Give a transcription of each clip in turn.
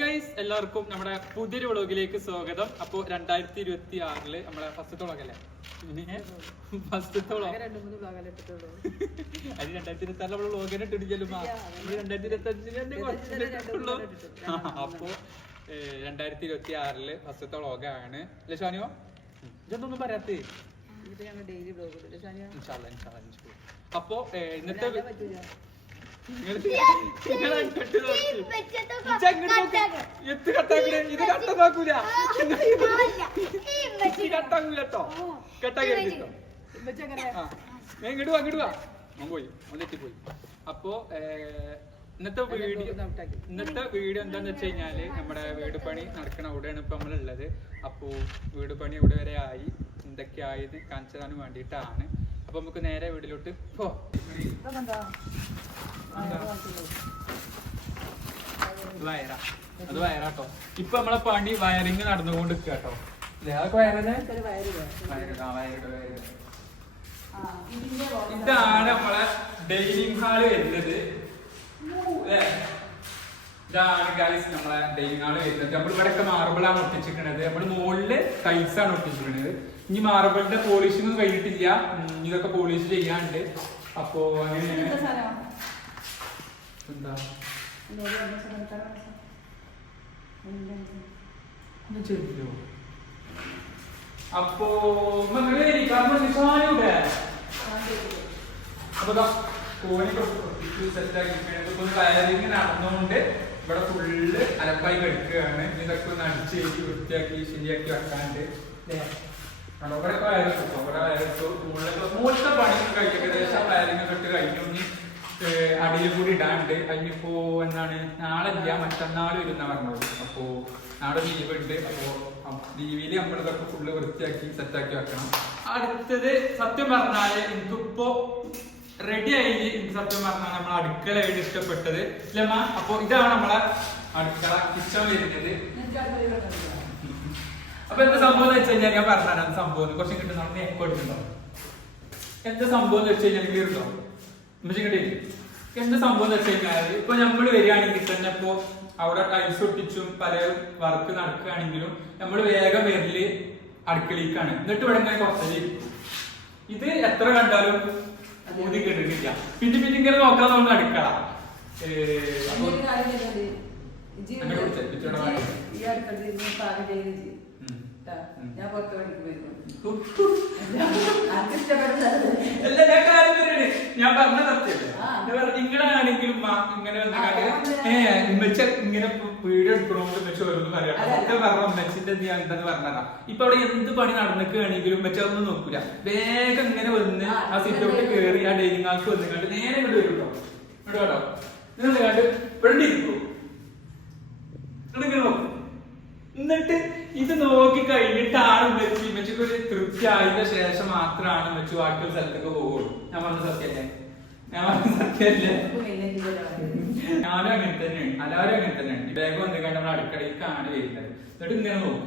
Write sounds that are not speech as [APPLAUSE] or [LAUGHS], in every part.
Guys എല്ലാവർക്കും നമ്മുടെ പുതിയൊരു വ്ളോഗിലേക്ക് സ്വാഗതം. അപ്പൊ രണ്ടായിരത്തി ഇരുപത്തി ആറിൽ നമ്മളെ ഫസ്റ്റത്തെ വ്ളോഗല്ലേ? ഫസ്റ്റത്തെ വ്ളോഗ്. അത് രണ്ടായിരത്തി ഇരുപത്തി ആറിലെ നമ്മൾ വ്ളോഗിനെ ഇട്ടിട്ടില്ലല്ലോ രണ്ടായിരത്തി ഇരുപത്തി അഞ്ചിൽ തന്നെ കുറച്ച് ഇട്ടിട്ടുള്ളൂ. vlog ഇട്ടിട്ടുണ്ട്. [LAUGHS] അപ്പോ ഏഹ്, രണ്ടായിരത്തി ഇരുപത്തി ആറിൽ ഫസ്റ്റത്തെ വ്ളോഗാണ്. അല്ലേ ഷാനിയോ? ഇതൊന്നും പറയാത്തേ. അപ്പോ ഇന്നത്തെ എത്ത് കട്ടാക്കണേ ഇത് കട്ടാക്കൂല കട്ടാക്കൂല കേട്ടോ കട്ടാക്കി കേട്ടോ ഇമ്മച്ചി അങ്ങനെ ആ ഞാൻ ഇങ്ങോട്ട് വാ ഇങ്ങോട്ട് വാ. അവൻ പോയി അവൻ പോയി അപ്പോ ഇന്നത്തെ വീഡിയോ ഇന്നത്തെ വീഡിയോ എന്താന്ന് വെച്ച് കഴിഞ്ഞാൽ നമ്മുടെ വീട് പണി നടക്കണ അവിടെയാണ് ഇപ്പൊ നമ്മളുള്ളത് അപ്പോ വീട് പണി ഇവിടെ വരെ ആയി എന്തൊക്കെ ആയത് കാണിച്ചതാണ് വേണ്ടിയിട്ടാണ് അപ്പൊ നമുക്ക് നേരെ വീട്ടിലോട്ട് പോ വയറാ. അത് വയറാട്ടോ. ഇപ്പൊ നമ്മളെ പണി വയറിങ് നടന്നുകൊണ്ട് കേട്ടോ ഇതാണ് നമ്മളെ ഡൈനിങ് ഹാൾ വരുന്നത്? ഇതാണ് ഗൈസ് നമ്മളെ ഡൈനിങ് ഹാൾ വരുന്നത്. നമ്മൾ ഇവിടെയൊക്കെ മാർബിൾ ആണ് ഒട്ടിച്ചിരിക്കുന്നത് നമ്മൾ മുകളിൽ ആണ് ഒട്ടിച്ചിരിക്കുന്നത് ഇനി മാർബിളിന്റെ പോളിഷിംഗ് കഴിഞ്ഞിട്ടില്ല. ഇതൊക്കെ പോളിഷ് ചെയ്യാണ്ട് അപ്പോ അങ്ങനെയാണ്? എന്താ ചെയ്തില്ലോ അപ്പോ ചെയ്തു. അപ്പൊ ദാ കോണി സെറ്റാക്കി നടന്നുകൊണ്ട് ഇവിടെ ഫുള്ള് അലപ്പായി കിടക്കുകയാണ്. ഇതൊക്കെ ഒന്ന് അടിച്ച് കയറ്റി വൃത്തിയാക്കി ശരിയാക്കി വെക്കാണ്ട്? ഇവിടെയൊക്കെ വയറിട്ടു ഇവിടെ വയറിട്ടു മുകളിലൊക്കെ മൂലത്തെ പണി കഴിഞ്ഞു. ഏകദേശം വയറിങ് തൊട്ട് കഴിഞ്ഞു. അടിയിൽ കൂടി ഇടാണ്ട്. അതിനിപ്പോ എന്താണ്? നാളെ ഇല്ല. മറ്റന്നാൾ വരുന്ന പറഞ്ഞത്. അപ്പോ നാളെ ലീവ് ഉണ്ട്. അപ്പോ ലീവിൽ നമ്മളിതൊക്കെ ഫുള്ള് വൃത്തിയാക്കി സെറ്റാക്കി വെക്കണം. അടുത്തത് സത്യം പറഞ്ഞാൽ എനിക്കിപ്പോ റെഡി ആയി എനിക്ക് സത്യം പറഞ്ഞാൽ നമ്മൾ അടുക്കളയാണ് ഇഷ്ടപ്പെട്ടത്. ഇല്ലമ്മ അപ്പൊ ഇതാണ് നമ്മളെ അടുക്കള കിച്ചൺ വരുന്നത്. അപ്പൊ എന്താ സംഭവം എന്ന് വെച്ച് കഴിഞ്ഞാൽ ഞാൻ പറഞ്ഞാൽ സംഭവം കുറച്ച് കിട്ടുന്ന എക്കോ എടുത്തിട്ടുണ്ടോ? എന്താ സംഭവം എന്ന് വെച്ച് കഴിഞ്ഞാൽ ക്ലിയർ എന്താ സംഭവം എന്ന് വെച്ച് കഴിഞ്ഞാൽ ഇപ്പൊ നമ്മൾ വരികയാണെങ്കിൽ തന്നെ ഇപ്പോ അവിടെ ടൈൽസ് ഒട്ടിച്ചും പല വർക്ക് നടക്കുകയാണെങ്കിലും നമ്മൾ വേഗം വരൽ അടുക്കളയിലേക്കാണ് എന്നിട്ട് ഇവിടെ ഇങ്ങനെ കുറച്ചേ ഇത് എത്ര കണ്ടാലും ഊതി കിട്ടുന്നില്ല പിന്നെ പിന്നെ ഇങ്ങനെ നോക്കാൻ നമ്മൾ അടുക്കള. ഞാൻ പുറത്ത് പണിക്ക് ഞാൻ കാര്യം പറയണേ. ഞാൻ പറഞ്ഞ സത്യമല്ലേ. നിങ്ങളാണെങ്കിലും ഇങ്ങനെ ഉമ്മച്ച ഇങ്ങനെ വീഡിയോ എടുക്കണോണ്ട് ഉമ്മച്ച ഓരോന്ന് പറയാം. അല്ല, ഒക്കെ പറഞ്ഞ ഉമ്മച്ചിന്റെ ഞാൻ എന്താന്ന് പറഞ്ഞതാ. ഇപ്പൊ അവിടെ എന്ത് പണി നടന്നിക്കുകയാണെങ്കിലും ഉമ്മച്ച ഒന്നും നോക്കൂല. വേഗം ഇങ്ങനെ വന്ന് ആ, സിറ്റൗട്ട് കേറി ആ ഡൈനിങ് ആൾക്ക് വന്ന് കണ്ട് നേരെ ഇവിടെ വരും കേട്ടോ ഇവിടെ കേട്ടോ നിങ്ങൾ കണ്ട് ഇവിടെ ഇരിക്കൂ. എന്നിട്ട് ഇത് നോക്കി കഴിഞ്ഞിട്ടാണ് ഉമ്മച്ചി ഉമ്മച്ചിക്ക് ഒരു തൃപ്തി ആയതിന്റെ ശേഷം മാത്രമാണ് ഉമ്മച്ചി ബാക്കിയുള്ള സ്ഥലത്തൊക്കെ പോകുള്ളൂ ഞാൻ പറഞ്ഞ സത്യല്ലേ ഞാൻ പറഞ്ഞ സത്യല്ലേ. ഞാനും അങ്ങനെ തന്നെയാണ്. എല്ലാവരും അങ്ങനെ തന്നെയാണ്. ബാഗ് വന്നു കഴിഞ്ഞാൽ നമ്മൾ അടുക്കളയിലേക്കാണ് വരുന്നത്. എന്നിട്ട് ഇങ്ങനെ നോക്കും.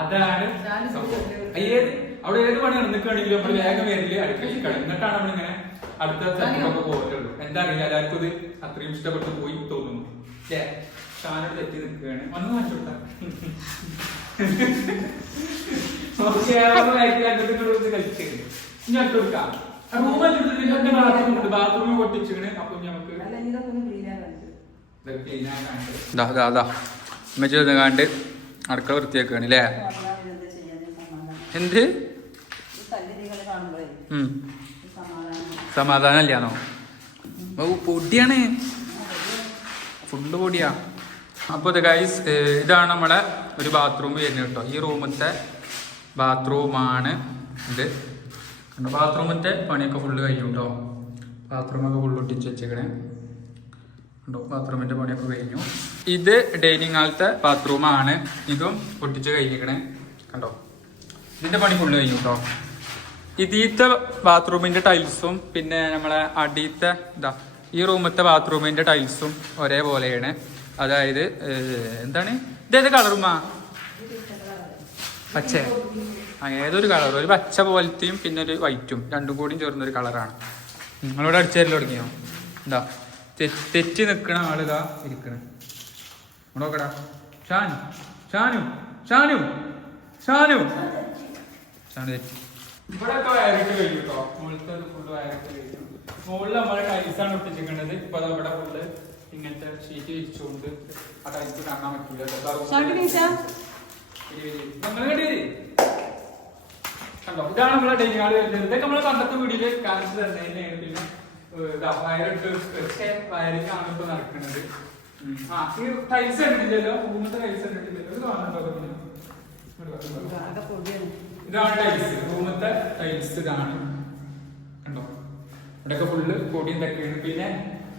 അതാണ്. ഏത്? അവിടെ ഏത് പണി നടന്നിക്കുകയാണെങ്കിലും നമ്മൾ വേഗം വരില്ല അടുക്കളയിലേക്കാണ് എന്നിട്ടാണ് നമ്മളിങ്ങനെ അടുത്ത സ്ഥലത്തൊക്കെ പോയിട്ടുള്ളൂ എന്താ അറിയില്ല. എല്ലാവർക്കും ഇത് അത്രയും ഇഷ്ടപ്പെട്ട് പോയി തോന്നുന്നു. ഷാനോട് തെറ്റി നിൽക്കുകയാണ്. വന്ന് കൊടുത്താൽ കളിച്ചത് ഇനി അടുത്ത് കൊടുക്കാം. റൂം അടുക്കള വൃത്തിയാക്കുകയാണ് അല്ലേ. എന്ത്. സമാധാനം? ഇല്ലാന്നോ? പൊടിയാണ്. ഫുള്ള് പൊടിയാ അപ്പോൾ ഇത് ഗൈസ് ഇതാണ് നമ്മളെ ഒരു ബാത്റൂം വരുന്നത് കേട്ടോ. ഈ റൂമത്തെ ബാത്റൂമാണ് ഇത്. കണ്ടോ? ബാത്റൂമിന്റെ പണിയൊക്കെ ഫുള്ള് കഴിഞ്ഞു കേട്ടോ ബാത്റൂമൊക്കെ ഫുള്ള് ഒട്ടിച്ച് വെച്ചേക്കണേ. കണ്ടോ? ബാത്റൂമിന്റെ പണിയൊക്കെ കഴിഞ്ഞു. ഇത് ഡൈനിങ് ഹാളത്തെ ബാത്റൂമാണ് ഇതും ഒട്ടിച്ച് കഴിഞ്ഞേക്കണേ. കണ്ടോ? ഇതിന്റെ പണി ഫുള്ള് കഴിഞ്ഞു കേട്ടോ ഇതിത്തെ ബാത്റൂമിന്റെ ടൈൽസും പിന്നെ നമ്മളെ അടിയത്തെ ഇതാ ഈ റൂമത്തെ ബാത്റൂമിന്റെ ടൈൽസും ഒരേപോലെയാണ്. അതായത് എന്താണ്? ഇതേത് കളറുമാ പച്ച. ഏതൊരു കളർ ഒരു പച്ച പോലത്തെയും പിന്നെ ഒരു വൈറ്റും. രണ്ടും കൂടിയും ചേർന്നൊരു കളറാണ്. നിങ്ങളോട് അടിച്ചു തരൽ തുടങ്ങിയോ? എന്താ തെറ്റി നിൽക്കണ ആളുകാ ഇരിക്കണ. നോക്കടാ. ഷാനു ഷാനു ഷാനു ഷാനു. ഷാനു തെറ്റി. ഇവിടെ വയറിട്ട് കഴിഞ്ഞു കേട്ടോ മുകളിലത്തെ ഫുഡ് വയറിട്ട് കഴിഞ്ഞു. മുകളിൽ ടൈൽസ് ആണ് ഒട്ടിച്ചിരിക്കുന്നത്. ഇപ്പൊ ദാ ഇവിടെ ഫുള്ള് ഇങ്ങനത്തെ ഷീറ്റ് വിരിച്ചുകൊണ്ട് ആ ടൈൽസ് കാണാൻ പറ്റില്ല. കണ്ടോ ഇതാണ് നമ്മളെ ഡൈനിങ് ഹാൾ വരുന്നത്. ഇതൊക്കെ നമ്മളെ പണ്ടത്തെ വീടിൽ കാണിച്ചു തന്നതിനാണ് പിന്നെ വയറിട്ട് പക്ഷേ വയറിംഗ് ആണ് ഇപ്പൊ നടക്കുന്നത്. ആ ഈ ടൈൽസ് കണ്ടിട്ടില്ലല്ലോ? റൂമത്തെ ടൈൽസ് കണ്ടിട്ടില്ലല്ലോ? ഇത് കാണുന്നുണ്ടോ. ഇതാണ് ടൈൽസ് റൂമത്തെ ടൈൽസ് ഇതാണ്. ഇവിടെയൊക്കെ ഫുള്ള് പൊടിയും തക്കെയാണ് പിന്നെ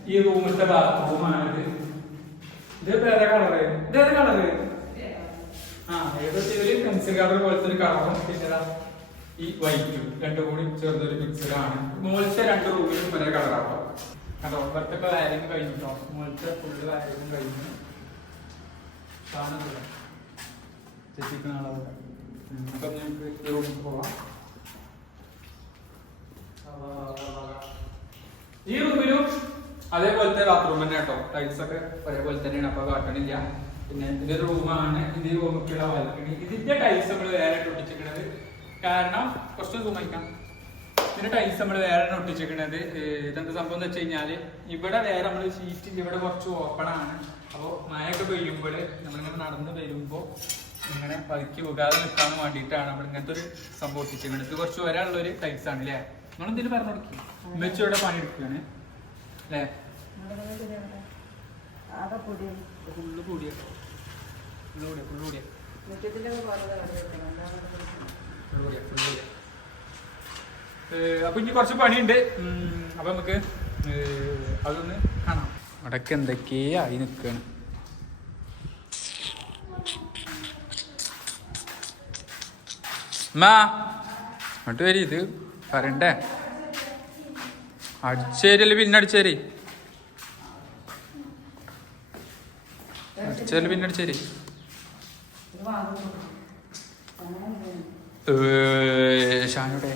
ഈ റൂമത്തെ ബാത്റൂമാണിത് ഇത്. വേറെ കളറ് ഇത് ഏത് കളറ് ആ ഏകദേശം ഒരു പെൻസിൽ കളർ പോലത്തെ ഒരു കളറും പിന്നെ ഈ വൈറ്റും രണ്ടും കൂടി ചേർന്നൊരു മിക്സഡാണ് മുകളിലത്തെ രണ്ട് റൂമിലും ഒരേ കളറാട്ടോ കണ്ടോ? ഇവിടുത്തെ വയറിങ് കഴിഞ്ഞിട്ടോ? മുകളിലത്തെ ഫുള്ള് വയറിങ് കഴിഞ്ഞു. കാണുന്നില്ല ചെത്തിക്കുന്ന ആളാണ്. അപ്പൊ നമുക്ക് റൂമിൽ പോവാം. ഈ റൂമിലും അതേപോലത്തെ ബാത്റൂം തന്നെ കേട്ടോ. ടൈൽസ് ഒക്കെ ഒരേപോലെ തന്നെയാണ്. അപ്പൊ കാട്ടണില്ല പിന്നെ ഇതിന്റെ റൂമാണ് ഇത് റൂമൊക്കെയുള്ള ബാൽക്കണി ഇതിന്റെ ടൈൽസ് നമ്മൾ വേറെ ഒട്ടിച്ചിരിക്കണത്. കാരണം കുറച്ച് സൂമിക്കാം ഇതിന്റെ ടൈൽസ് നമ്മൾ വേറെ ഒട്ടിച്ചിരിക്കണത്. ഇതെന്താ സംഭവം എന്ന് വെച്ച് കഴിഞ്ഞാൽ ഇവിടെ വേറെ നമ്മൾ ഷീറ്റ് ഇവിടെ കുറച്ച് ഓപ്പൺ ആണ്. അപ്പോൾ മഴയൊക്കെ പെയ്യുമ്പോൾ നമ്മളിങ്ങനെ നടന്ന് വരുമ്പോൾ ഇങ്ങനെ പതുക്കി പോകാതെ നിൽക്കാൻ വേണ്ടിയിട്ടാണ് നമ്മൾ ഇങ്ങനത്തെ ഒരു സംഭവം ഒട്ടിച്ചിരിക്കുന്നത് ഇത് കുറച്ച് വരാനുള്ള ഒരു ടൈൽസ് ആണ് അല്ലേ നിങ്ങൾ പറഞ്ഞു കൊടുക്കും. ഉമ്മച്ചി ഇവിടെ പണിയെടുക്കുകയാണ്. അല്ലേ. ഫുള്ള് കൂടിയ ഫുള്ള് ഇനി കുറച്ച് പണിയുണ്ട്. അപ്പൊ നമുക്ക് അതൊന്ന് കാണാം. അവിടൊക്കെ എന്തൊക്കെയായി നിക്കാണ്. മാ അങ്ങോട്ട് വരി ഇത്. പറയണ്ടേ? അടിച്ചേരിയല്ലേ പിന്നെ അടിച്ചേരി? അടിച്ചേരി പിന്നെ അടിച്ചേരി? ഷാനോടെ.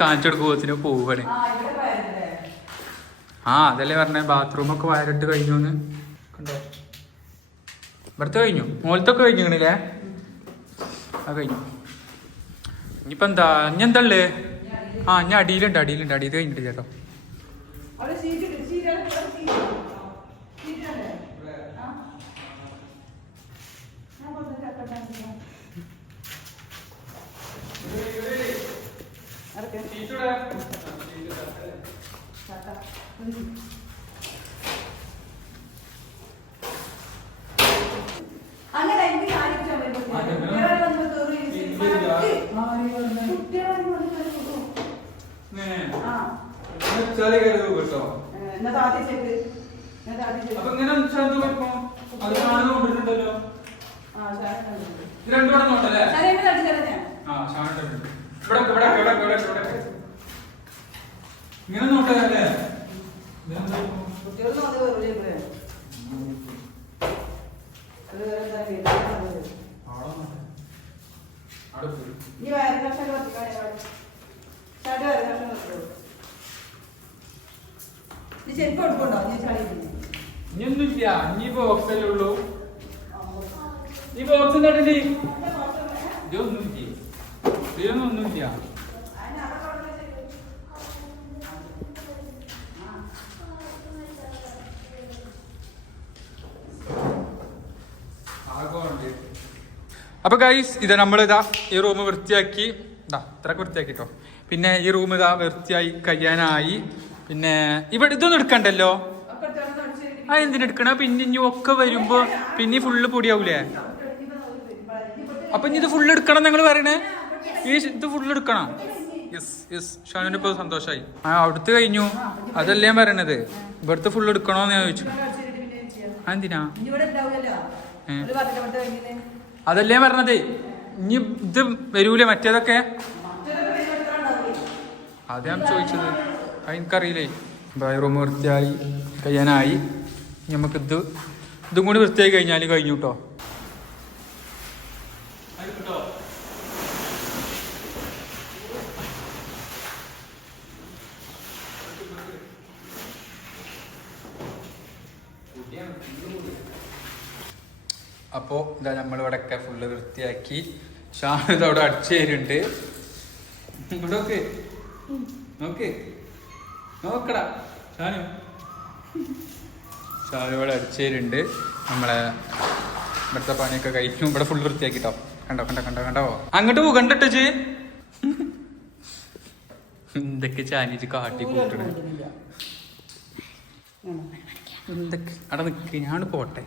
കാണിച്ചു കൊടുക്കുമ്പോത്തിന് പോവാണ്. ആ, അതല്ലേ പറഞ്ഞ ബാത്റൂം ഒക്കെ വയറിട്ട് കഴിഞ്ഞു എന്ന് കണ്ടോ? ഇവിടുത്തെ കഴിഞ്ഞു. മുകളിലത്തൊക്കെ കഴിഞ്ഞില്ലേ ആ കഴിഞ്ഞു. ഇനിയിപ്പോ എന്താ ഇനി എന്താ ഉള്ളേ ആ ഞാൻ അടിയിലുണ്ട് അടിയിലുണ്ട് അടിയിൽ കഴിഞ്ഞിട്ട് ചേട്ടോ അവിടെ സീറ്റ് ഇട്. സീറ്റ് അവിടെ ഇവിടെ സീറ്റ് ഇട്. സീറ്റ് ഇടണ്ടേ? ആ? ഞാൻ കൊണ്ടുവന്ന് വെക്കട്ടെ. ഇറക്ക്. ചാട്ടാ. ഉം. അങ്ങനെ എനിക്ക് കാണിച്ചാൽ മതി. അതെ. കുട്ടികളെ വന്ന് കേറി ഇരുന്ന് ഇല്ല. കറക്റ്റ്. ആര് പറഞ്ഞേ? കുട്ടികളെ വന്ന് കേറി ആ കേട്ടോ. എന്നാ ആദ്യം ചെക്ക് അപ്പൊ ഇങ്ങനെ ശാന്ത വെക്കും അത് കാണുന്ന കൊണ്ടിട്ടുണ്ടല്ലോ. ആ സാധനം കണ്ടു. ഇത് രണ്ടും കൂടെ നോട്ടല്ലേ. ആ ശാന്തുണ്ട് ഇവിടെ ഇവിടെ ഇവിടെ ഇവിടെ ഇവിടെ ഇങ്ങനെ നോട്ടല്ലേ ഇതെന്താ ഇപ്പൊ? കുട്ടികളൊന്നും അത് വെറുതെ ഇവിടെ. അത് വേറെ എന്താ വീട്ടിൽ ആളെ നോട്ടെ. അവിടെ പോയി. ഈ വയറ് കഷ്ണം കത്തിക്കാൻ ചാടി വയറ് കഷ്ണം കത്തിക്കോ നീ ഇതൊന്നും അപ്പോൾ അപ്പൊ ഗൈസ് ഇത് നമ്മൾ ഇതാ ഈ റൂം വൃത്തിയാക്കി. ഇതാ ഇത്രയൊക്കെ വൃത്തിയാക്കി കേട്ടോ പിന്നെ ഈ റൂം ഇതാ വൃത്തിയായി കഴിയാനായി. പിന്നെ ഇവിടെ ഇതൊന്നും എടുക്കണ്ടല്ലോ? ആ എന്തിനെടുക്കണ പിന്നെ ഇനി ഒക്കെ വരുമ്പോ പിന്നെ ഫുള്ള് പൊടിയാവൂലേ? അപ്പൊ ഇനി ഇത് ഫുള്ള് എടുക്കണം നിങ്ങൾ പറയണേ? ഈ ഇത് ഫുള്ള് എടുക്കണം. യെസ് യെസ് ഷാനുവിന് ഇപ്പൊ സന്തോഷായി. ആ അവിടുത്തെ കഴിഞ്ഞു. അതല്ലേ ഞാൻ പറയണത്. ഇവിടുത്തെ ഫുള്ള് എടുക്കണോന്ന് ഞാൻ ചോദിച്ചു. ആ എന്തിനാ? അതല്ലേ പറഞ്ഞത്. ഇനി ഇത് വരൂലേ മറ്റേതൊക്കെ? അതാ ചോദിച്ചത്. എനിക്കറിയില്ലേ റൂം വൃത്തിയായി കഴിയാനായി. നമുക്ക് ഇത് ഇതും കൂടി വൃത്തിയായി കഴിഞ്ഞാൽ കഴിഞ്ഞു കേട്ടോ അപ്പോൾ ഇതാ നമ്മളിവിടെയൊക്കെ ഫുള്ള് വൃത്തിയാക്കി. ഷാനിത് അവിടെ അടിച്ചു തരുന്നുണ്ട്. ഇവിടെ നോക്ക്. നോക്ക്. നോക്കടാ ഷാനു ഷാനു ഇവിടെ അടിച്ചു നമ്മളെ ഇവിടുത്തെ പാനിയൊക്കെ കഴിക്കും ഇവിടെ ഫുൾ വൃത്തിയാക്കിട്ടോ. കണ്ടോ കണ്ടോ കണ്ടോ കണ്ടോ? അങ്ങോട്ട് പോകണ്ടട്ടോ ചേ എന്തൊക്കെ ചാനിച്ച് കാട്ടി കൂട്ടണേ? എന്തൊക്കെ? അവിടെ നിൽക്ക് ഞാൻ പോട്ടെ.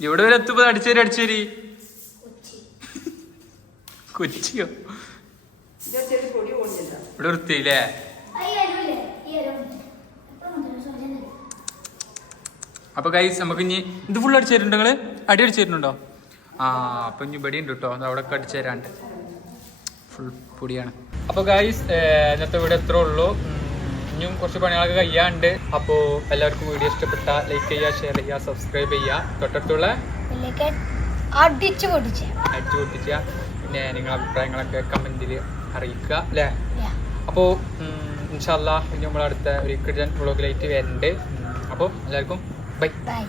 എവിടെ വരെ എത്തുമ്പോ അടിച്ചേരി അടിച്ചേരി. കൊച്ചിയോ? ഇവിടെ വൃത്തിയില്ലേ? അപ്പൊ കൈസ് നമുക്ക് ഇനി ഇത് ഫുൾ അടിച്ചു തരുന്നുണ്ടോ നിങ്ങൾ? അടി അടിച്ചു തരുന്നുണ്ടോ ആ അപ്പൊ ഇനി ഇവിടെ ഉണ്ട് കേട്ടോ. അത് അവിടെ ഒക്കെ അടിച്ചു തരാണ്ട്. ഫുൾ പൊടിയാണ്. അപ്പൊ ഗൈസ് ഇന്നത്തെ വീഡിയോ എത്ര ഉള്ളൂ. ഇനിയും കുറച്ച് പണികളൊക്കെ കഴിയാണ്ട്. അപ്പോൾ എല്ലാവർക്കും വീഡിയോ ഇഷ്ടപ്പെട്ട ലൈക്ക് ചെയ്യുക ഷെയർ ചെയ്യുക സബ്സ്ക്രൈബ് ചെയ്യുക. തൊട്ടടുത്തുള്ള ഇതിലേക്ക് അടിച്ചു പൊടിച്ച് അടിച്ചു പൊട്ടിച്ച പിന്നെ നിങ്ങളുടെ അഭിപ്രായങ്ങളൊക്കെ കമന്റിൽ അറിയിക്കുക അല്ലേ? അപ്പോൾ ഇൻഷാല്ല ഇനി നമ്മൾ അടുത്ത ഒരു കിടൻ വ്ളോഗിലായിട്ട് വരുന്നുണ്ട് അപ്പോൾ എല്ലാവർക്കും ബൈ ബൈ